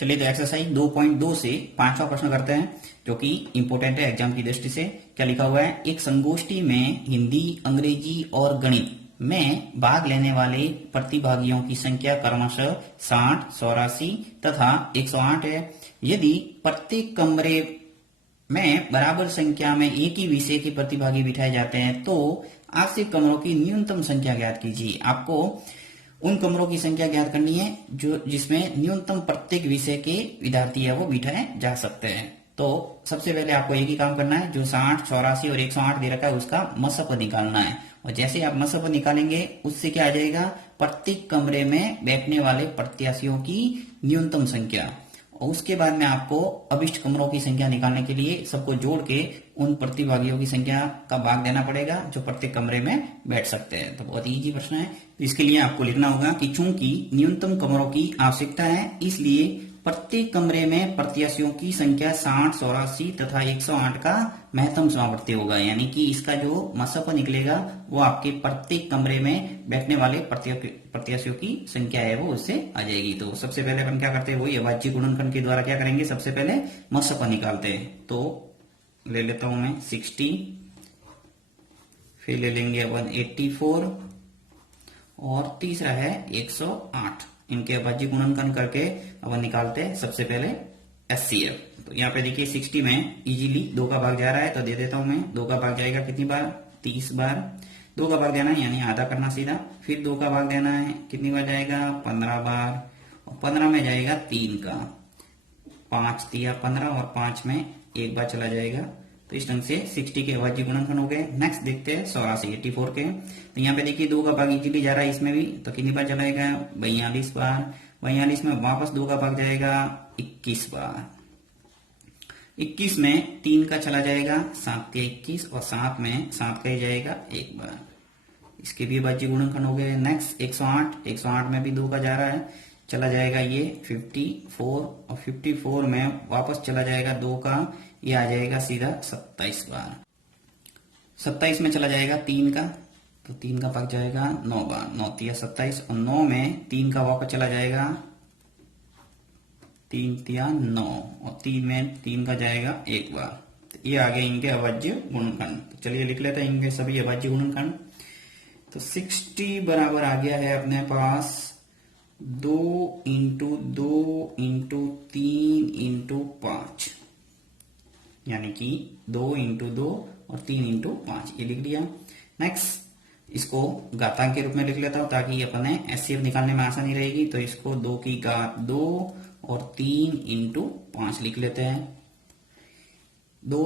चलिए तो एक्सरसाइज 2.2 से पांचवा प्रश्न करते हैं जो कि इंपोर्टेंट है एग्जाम की दृष्टि से। क्या लिखा हुआ है, एक संगोष्ठी में हिंदी, अंग्रेजी और गणित में भाग लेने वाले प्रतिभागियों की संख्या क्रमशः 60, 84 तथा 108 है। यदि प्रत्येक कमरे में बराबर संख्या में एक ही विषय के प्रतिभागी बिठाए जाते हैं तो आश्रित कमरों की न्यूनतम संख्या ज्ञात कीजिए। आपको उन कमरों की संख्या ज्ञात करनी है जो जिसमें न्यूनतम प्रत्येक विषय के विद्यार्थी है वो बिठाए जा सकते हैं। तो सबसे पहले आपको एक ही काम करना है, जो 60, 84 और 108 दे रखा है उसका मसफ निकालना है। और जैसे आप मसफ निकालेंगे उससे क्या आ जाएगा, प्रत्येक कमरे में बैठने वाले प्रत्याशियों की न्यूनतम संख्या। और उसके बाद में आपको अभिष्ट कमरों की संख्या निकालने के लिए सबको जोड़ के उन प्रतिभागियों की संख्या का भाग देना पड़ेगा जो प्रत्येक कमरे में बैठ सकते हैं। तो बहुत इजी प्रश्न है। तो इसके लिए आपको लिखना होगा कि चूंकि न्यूनतम कमरों की आवश्यकता है इसलिए प्रत्येक कमरे में प्रत्याशियों की संख्या 60, 84 तथा 108 का महत्तम समावर्ती होगा। यानी कि इसका जो मसफ निकलेगा वो आपके प्रत्येक कमरे में बैठने वाले प्रत्याशियों की संख्या है वो उससे आ जाएगी। तो सबसे पहले अपन क्या करते हैं, वही अभाज्य गुणनखंड के द्वारा क्या करेंगे, सबसे पहले मसफ निकालते हैं। तो ले लेता हूं मैं 60, फिर ले लेंगे अपन 84 और तीसरा है 108। इनके अभाज्य गुणनखंड करके अपन निकालते हैं सबसे पहले एचसीएफ। तो यहाँ पे देखिए 60 में इजीली 2 का भाग जा रहा है तो दे देता हूं मैं। 2 का भाग जाएगा कितनी बार, 30 बार। 2 का भाग देना है यानी आधा करना सीधा। फिर 2 का भाग देना है, कितनी बार जाएगा, 15 बार। और 15 में जाएगा 3 का, 5 दिया 15 और 5 में 1 बार चला जाएगा। तो इस ढंग से 60 के अभाज्य गुणनखंड हो गए। नेक्स्ट देखते हैं 84 के। तो यहाँ पे देखिए 2 का भाग इजीली जा रहा है इसमें भी, तो कितनी बार चलाएगा, 42 बार। 42 में वापस 2 का भाग जाएगा 21 बार। 21 में 3 का चला जाएगा, 7 के 21 और 7 में 7 का ही जाएगा 1 बार। इसके भी अभाज्य गुणनखंड हो गए। नेक्स्ट 108 में भी 2 का जा रहा है, चला जाएगा ये 54 और 54 में वापस चला जाएगा 2 का, ये आ जाएगा सीधा 27 बार। 27 में चला जाएगा 3 का, तो 3 का भाग जाएगा 9 बार। 9 तिया 27 और 9 में 3 का वापस चला जाएगा 3 तिया 9 और 3 में 3 का जाएगा 1 बार। तो ये आ गए इनके अभाज्य गुणनखंड। तो चलिए लिख लेते हैं इनके सभी अभाज्य गुणनखंड। तो 60 बराबर आ गया है अपने पास 2 इंटू 2 इंटू 3 इंटू 5, यानी कि 2 इंटू 2 और 3 इंटू 5 ये लिख दिया। नेक्स्ट इसको घातांक के रूप में लिख लेता हूं ताकि अपने एचसीएफ निकालने में आसानी रहेगी। तो इसको 2 की घात 2 और 3 इंटू 5 लिख लेते हैं। 2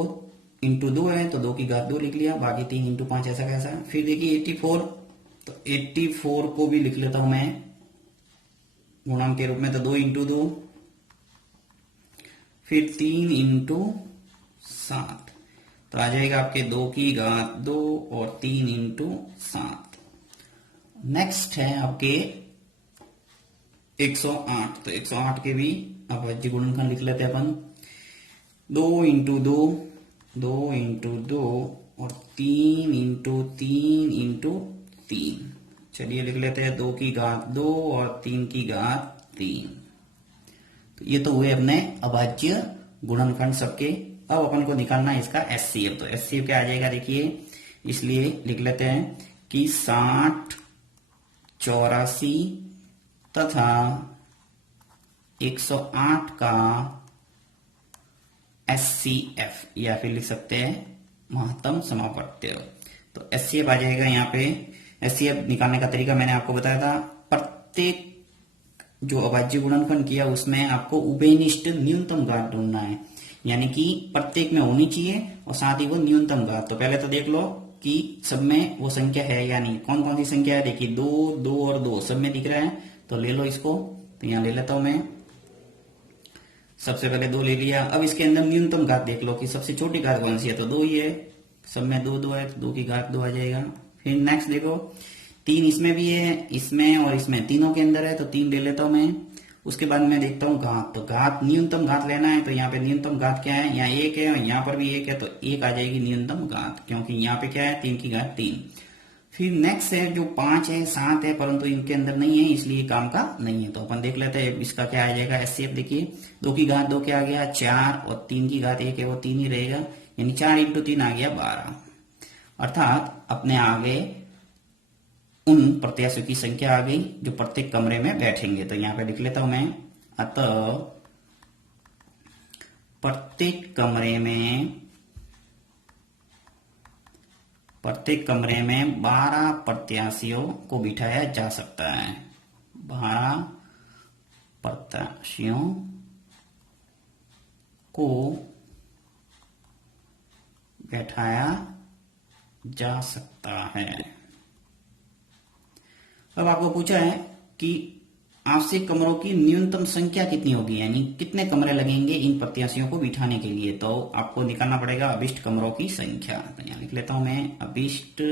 इंटू 2 है तो 2 की घात 2 लिख लिया, बाकी 3 इंटू 5 ऐसा कैसा। फिर देखिए 84, तो 84 को भी लिख लेता हूं मैं गुणांक के रूप में। तो 2 इंटू 2, फिर 3 इंटू 7, तो आ जाएगा आपके 2 की घात 2 और 3 इंटू 7। नेक्स्ट है आपके 108, तो 108 के भी अभाज्य गुणनखंड लिख लेते हैं अपन। 2 इंटू 2, 2 इंटू 2 और 3 इंटू 3 इंटू 3। चलिए लिख लेते हैं 2 की घात 2 और 3 की घात 3। तो ये तो हुए अपने अभाज्य गुणनखंड सबके। अब अपन को निकालना है इसका एचसीएफ। तो एचसीएफ क्या आ जाएगा देखिए, इसलिए लिख लेते हैं कि 60, 84 तथा 108 का एचसीएफ, या फिर लिख सकते हैं महत्तम समावर्त्य। तो एचसीएफ आ जाएगा यहाँ पे। एचसीएफ निकालने का तरीका मैंने आपको बताया था। प्रत्येक जो अभाज्य गुणनखंड किया उसमें आपको उभयनिष्ठ न्यूनतम घात ढूंढना है, यानी कि प्रत्येक में होनी चाहिए और साथ ही वो न्यूनतम घात। तो पहले तो देख लो कि सब में वो संख्या है या नहीं। कौन कौन सी संख्या है देखिए, 2, 2 और 2 सब में दिख रहा है, तो ले लो इसको। तो यहां ले लेता हूं मैं। सबसे पहले 2 ले लिया। अब इसके अंदर न्यूनतम घात देख लो कि सबसे छोटी घात कौन सी है, तो 2 ही है। सब में 2 2 है तो 2 की घात 2 आ जाएगा। फिर नेक्स्ट देखो 3 इसमें भी है, इसमें और इसमें, तीनों के अंदर है तो 3 ले लेता हूं मैं। उसके बाद मैं देखता हूँ घात। तो घात न्यूनतम घात लेना है, तो यहाँ पे न्यूनतम घात क्या है, यहाँ 1 है और यहाँ पर भी 1 है, तो 1 आ जाएगी न्यूनतम घात, क्योंकि यहाँ पे क्या है 3 की घात 3। फिर नेक्स्ट है जो 5 है 7 है, परंतु इनके अंदर नहीं है इसलिए काम का नहीं है। तो अपन देख लेते हैं इसका क्या आ जाएगा। एचसीएफ देखिए 2 की घात 2 क्या आ गया 4 और 3 की घात 1 है वो 3 ही रहेगा, यानी 4 इंटू 3 आ गया 12। अर्थात अपने आगे उन प्रत्याशियों की संख्या आ गई जो प्रत्येक कमरे में बैठेंगे। तो यहां पे लिख लेता हूं मैं, अतः प्रत्येक कमरे में 12 प्रत्याशियों को बिठाया जा सकता है। 12 प्रत्याशियों को बैठाया जा सकता है। अब आपको पूछा है कि आवश्यक कमरों की न्यूनतम संख्या कितनी होगी, यानी कितने कमरे लगेंगे इन प्रत्याशियों को बिठाने के लिए। तो आपको निकालना पड़ेगा अभिष्ट कमरों की संख्या। तो यहां लिख लेता हूं मैं, अभिष्ट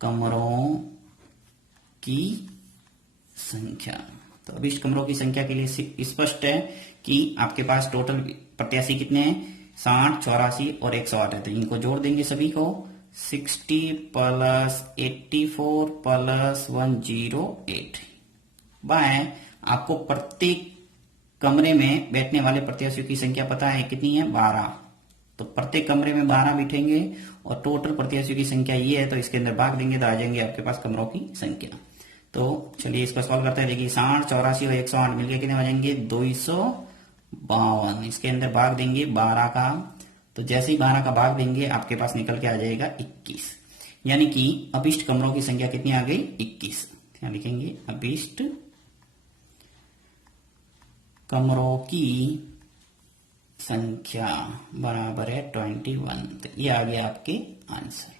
कमरों की संख्या। तो अभिष्ट कमरों की संख्या के लिए स्पष्ट है कि आपके पास टोटल प्रत्याशी कितने हैं, 60, 84 और 108 है। तो इनको जोड़ देंगे सभी को, 60 प्लस 84 प्लस 108 बाय, आपको प्रत्येक कमरे में बैठने वाले प्रत्याशियों की संख्या पता है कितनी है, 12। तो प्रत्येक कमरे में 12 बैठेंगे और टोटल प्रत्याशियों की संख्या ये है, तो इसके अंदर भाग देंगे तो आ जाएंगे आपके पास कमरों की संख्या। तो चलिए इसको सॉल्व करते हैं। देखिए 60, 84 और 108 मिलकर कितने बचेंगे, 252। इसके अंदर भाग देंगे 12 का, तो जैसे ही 12 का भाग देंगे आपके पास निकल के आ जाएगा 21, यानी कि अभिष्ट कमरों की संख्या कितनी आ गई, 21। क्या लिखेंगे, अभिष्ट कमरों की संख्या बराबर है 21। तो ये आ गया आपके आंसर।